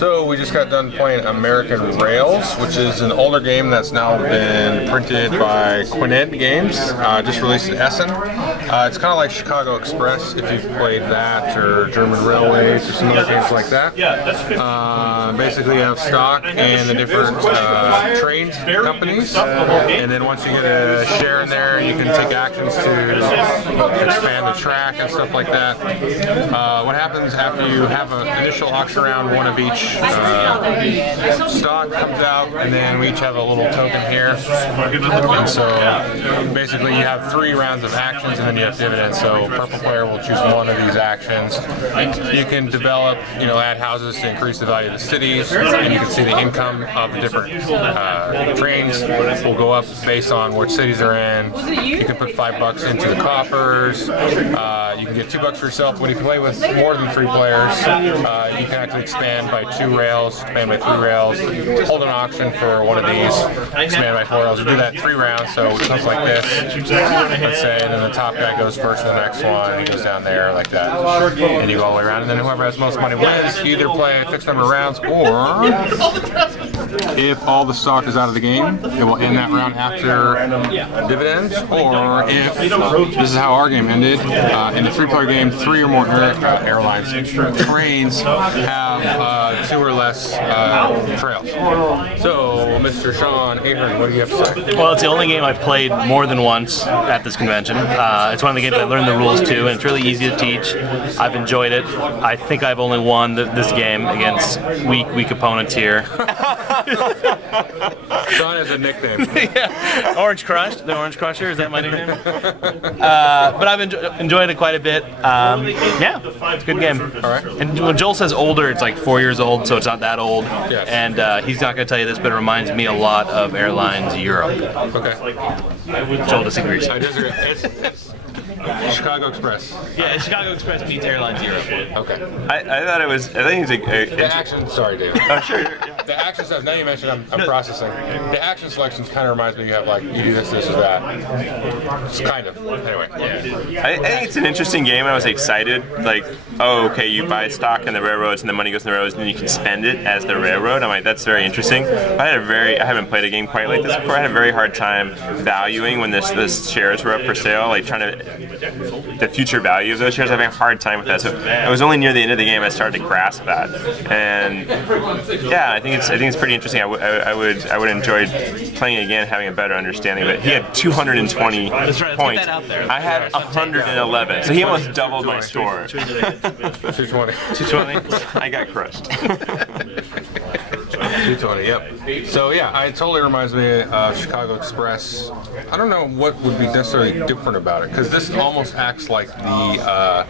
So we just got done playing American Rails, which is an older game that's now been printed by Quined Games, just released in Essen. It's kind of like Chicago Express, if you've played that, or German Railways, or some other games like that. Basically you have stock and the different train companies, and then once you get a share in there, you can take actions to expand the track and stuff like that. What happens after you have an initial auction round, one of each stock comes out, and then we each have a little token here. And so basically you have 3 rounds of actions, and then you have dividends. So purple player will choose one of these actions. You can develop, add houses to increase the value of the cities, and you can see the income of the different trains will go up based on which cities they're in. You can put $5 into the coffers. You can get $2 for yourself. When you play with more than 3 players, you can actually expand by 2 rails, expand by 3 rails, hold an auction for one of these, expand by 4 rails. You do that 3 rounds, so it comes like this, let's say, and then the top guy goes first to the next one, he goes down there like that, and you go all the way around, and then whoever has most money wins. You either play a fixed number of rounds, or if all the stock is out of the game, it will end that round after dividends, or if, this is how our game ended, in the 3-player game, 3 or more airlines, trains have 2 or less trails. So, Mr. Sean Ahern, what do you have to say? Well, it's the only game I've played more than once at this convention. It's one of the games I learned the rules to, and it's really easy to teach. I've enjoyed it. I think I've only won this game against weak opponents here. Sean has a nickname. Yeah. Orange Crushed, the Orange Crusher, is that my nickname? But I've enjoyed it quite a bit. Yeah, it's a good game. All right. And when Joel says older, it's like 4 years old, so it's not that old. Yes. And he's not going to tell you this, but it reminds me a lot of Airlines Europe. Okay. Joel disagrees. I disagree. It's Chicago Express. Yeah, Chicago Express meets Airlines Europe. Okay. I thought it was. I think it's the action. Sorry, Dave. Oh, sure. The action stuff. Now you mentioned, I'm processing. The action selections kind of reminds me. You have like you do this, or that. It's kind of. Anyway. Yeah. I think it's an interesting game. I was excited. Like, oh, okay, you buy stock in the railroads, and the money goes in the railroads, and then you can spend it as the railroad. I'm like, that's very interesting. I haven't played a game quite like this before. I had a very hard time valuing when this shares were up for sale. Like trying to the future value of those shares. I'm having a hard time with that. So I was only near the end of the game I started to grasp that, and yeah, I think it's pretty interesting. I would enjoy playing it again, having a better understanding of it. He had 220 points. I had 111, so he almost doubled my score. 220. 220. I got crushed. 220, yep. So yeah, it totally reminds me of Chicago Express. I don't know what would be necessarily different about it, because this almost acts like the,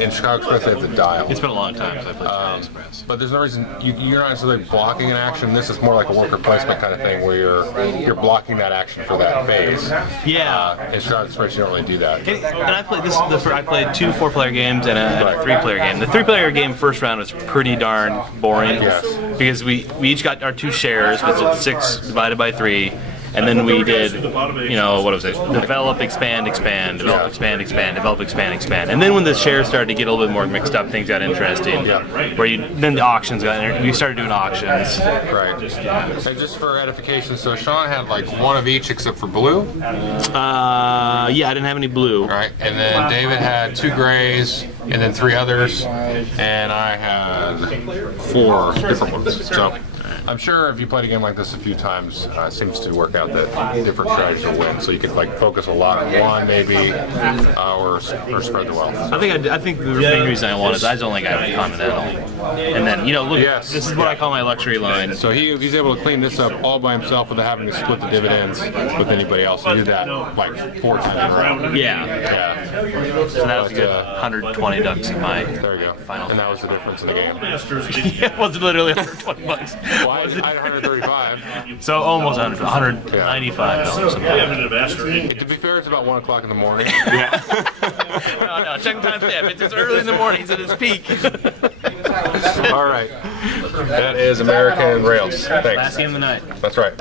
in Chicago Express they have the dial. It's been a long time since I played Chicago Express. But there's no reason, you're not necessarily blocking an action. This is more like a worker placement kind of thing, where you're blocking that action for that phase. Yeah. In Chicago Express you don't really do that. And I played I played 2 4-player games and a 3-player game. The 3-player game first round was pretty darn boring. Yes. Because we each got our 2 shares, which is 6 divided by 3, and then we did, what was it? Develop, expand, expand, develop, expand, expand, develop, expand, expand. And then when the shares started to get a little bit more mixed up, things got interesting. Then the auctions we started doing auctions. Right. And just for edification, so Sean had like 1 of each except for blue? Yeah, I didn't have any blue. Right. And then David had 2 grays, and then 3 others, and I had 4 different ones. So I'm sure if you played a game like this a few times, it seems to work out that different strategies will win. So you could like focus a lot on one, maybe, or spread the wealth. I think the main reason I won is I was the only guy with Continental. And then look, this is what I call my luxury line. So he's able to clean this up all by himself without having to split the dividends with anybody else. He did that like 4 times in a row. Yeah. So that was a good 120 ducks in my final. And that was the difference in the game. Yeah, it was literally $120. Well, I had 135. So almost $195. To be fair, it's about 1 o'clock in the morning. Yeah. No, check the timestamp. It's early in the morning. It's at its peak. All right. That is American Rails. Thanks. Last game of the night. That's right.